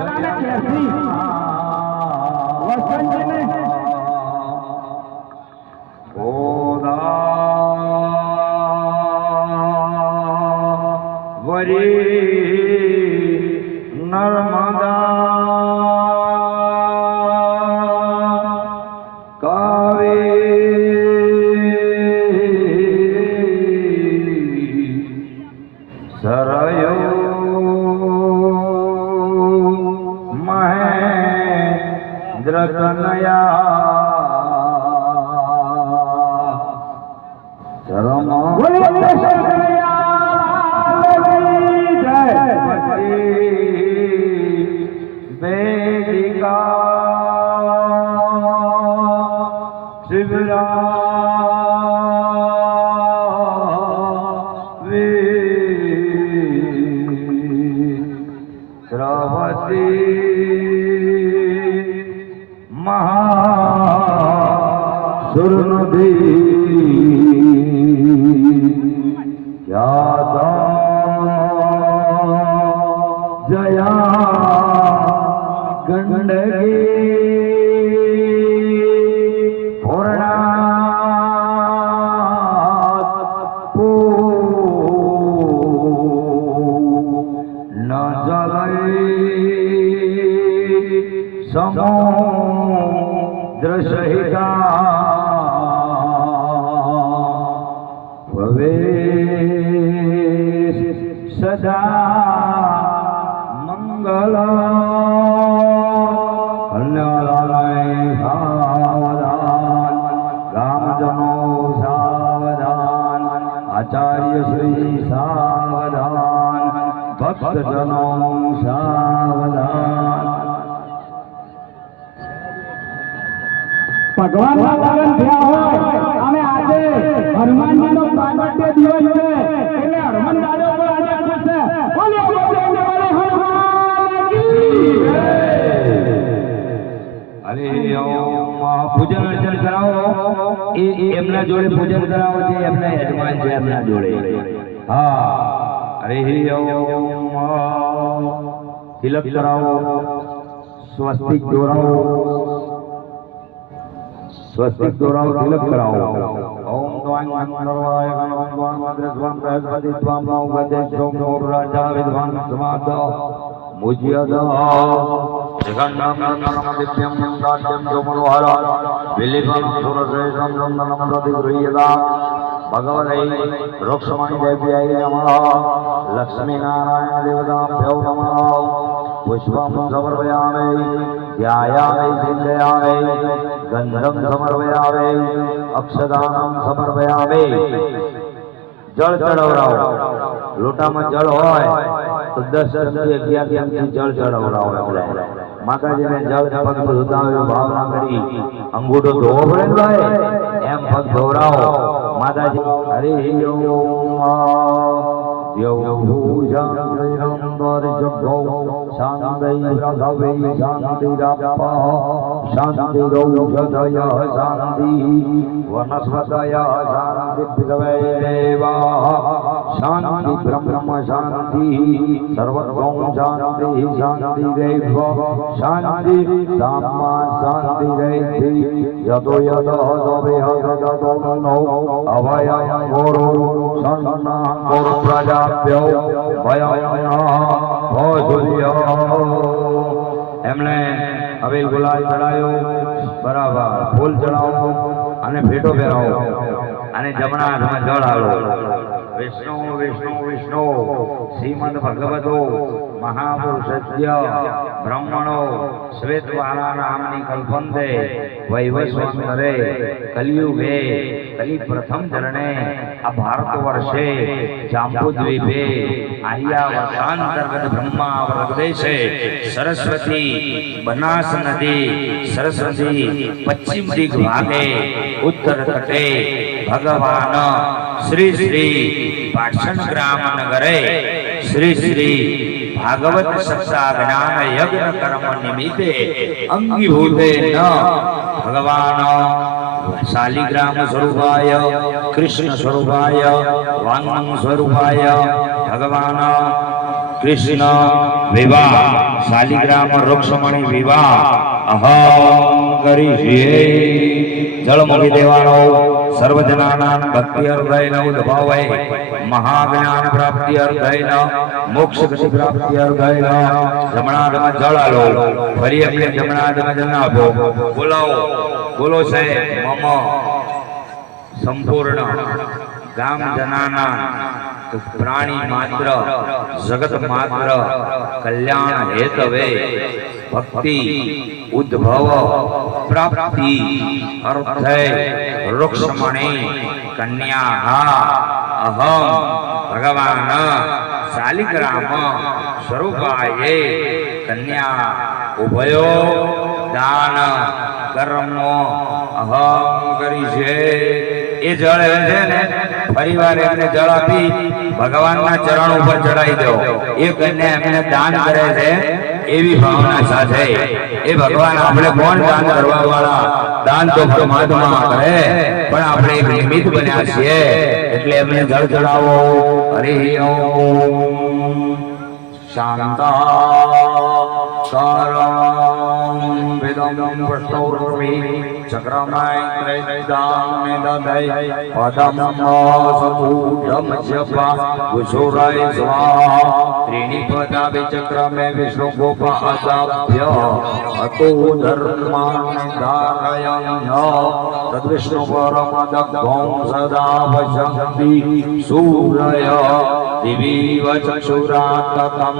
પેલાને કેસી વસંતને आचार्य श्री सावधान भक्तजनों सावधान। भगवान का लगन थया होय અને આજે હનુમાનજીનો પ્રાગટ્ય દિવસ છે એટલે હનુમાન દાદા પર આજે ખુશ છે બોલે બોલે બોલે હનુમાન કી જય। અરે પૂજન અર્ચન કરાવો એ એમના જોડે પૂજન કરાવો છે એમના યજમાન છે એમના જોડે। હા અરે તિલક કરાવો સ્વસ્તિક દોરાવો स्वस्तिक दोराव तिलक कराओ। ओम द्वां मंगलवाय गणों द्वां मद्रस्वां बृहस्पति द्वां नवगते सोमो राजा विद्वान् समाद मुज्यद जगन्नाथ नमः दिव्यं दात्यं जोमनोहर विलिपं सुरसेशं नमः प्रतिगृह्यता भगवते रुक्ष्मणी देव्यै नमः लक्ष्मी नारायण देवताभ्यो नमः। पुष्पं समर्पयामि ध्यायामि चिन्तयामि गंधम समर्पयामि अक्षदानं समर्पयामि। जल चढ़ावराओ लोटा में जल होय तो 10 से 11 जल चढ़ावराओ। माताजी ने जल पग धोता हुए भावना करी अंगूठो धोवो पड़े भाई एम पग धोवराओ माताजी। हरि ओम शांति शांति शांति वनस्पतय शांति देवा शांति ब्रह्म शांति सर्वगुण शांति शांति देव शांति सामा शांति देवी यतो यतो ततो नो अभय गुरु सन्ना गुरु प्रजाभ्यो भय हो सूर्य। एमने अभी गुलाल चढ़ायो बराबर फूल चढ़ाओ અને ભેટો પહેરાવો અને જમણા હાથમાં જળ આલો। વિષ્ણુ વિષ્ણુ વિષ્ણુ શ્રીમદ ભગવતો મહાપુરુષસ્ય બ્રહ્મણો શ્વેતવાલા નામની કલ્પંતે વૈવસ્વંતરે કલિયુગે કલિ પ્રથમ ચરણે આ ભારત વર્ષે જાંબુદ્વીપે આહ્યા વર્ષાંતર્ગત બ્રહ્મા પ્રદેશે સરસ્વતી બનાસ નદી સરસ્વતી પશ્ચિમ દિગ ભાગે उत्तर तटे भगवान श्री श्री पाषण ग्राम नगरे श्री श्री भागवत सत्ता ज्ञान यज्ञ कर्म निमित्ते अंगीभूते न भगवान शालिग्राम स्वरूपाय कृष्ण स्वरूपाय वामन स्वरूपाय भगवान કૃષ્ણ વિવાહ શાલિગ્રામ રૂક્ષમણી વિવાહ અહમ કરીએ જળમુખી દેવાનો સર્વજનાનાં ભક્તિ અર્ધૈન ઉદ્ભવૈ મહાજ્ઞાન પ્રાપ્તિ અર્ધૈન મોક્ષ ગતિ પ્રાપ્તિ અર્ધૈન જમણાદમાં જળ આલો ફરી આપણે જમણાદમાં જળ આપો બોલાવો બોલો સાહેબ મમ સંપૂર્ણ ગામ જનાના પ્રાણી માત્ર જગત માત્ર કલ્યાણ હેતવે ભક્તિ ઉદ્ભવ પ્રાપ્તિ અર્થે વૃક્ષમણી કન્યા અહમ ભગવાન શાલિગ્રામ સ્વરૂપાય કન્યા ઉભયો દાન કર્મ અહમ કરી છે એ જળ છે ને ફરીવાર એમને જળ આપી ભગવાનના ચરણ ઉપર ચડાવી દો એ કન્યા એમને દાન કરે છે એવી ભાવના સાથે એ ભગવાન આપણે કોણ દાન કરવા વાળા દાન તો પરમાત્મા કરે પણ આપણે એક નિમિત્ત બન્યા છીએ એટલે એમને જળ ચડાવો હરિ ઓમ શાંતાકારં વેદં પ્રસ્તૌર્વી ચક્રમાય ત્રૈદામે દદૈ પદમ સપૂઢમ જપા ગુસુરાય સ્વાહા ત્રીણિ પદા વિચક્રમે વિષ્ણુ ગોપાદાભ્ય અતો ધર્માન ધારયન તદ્વિષ્ણુ પરમદગ્ધં સદા ભજન્તિ સૂરય દિવીવ ચક્ષુરાતતમ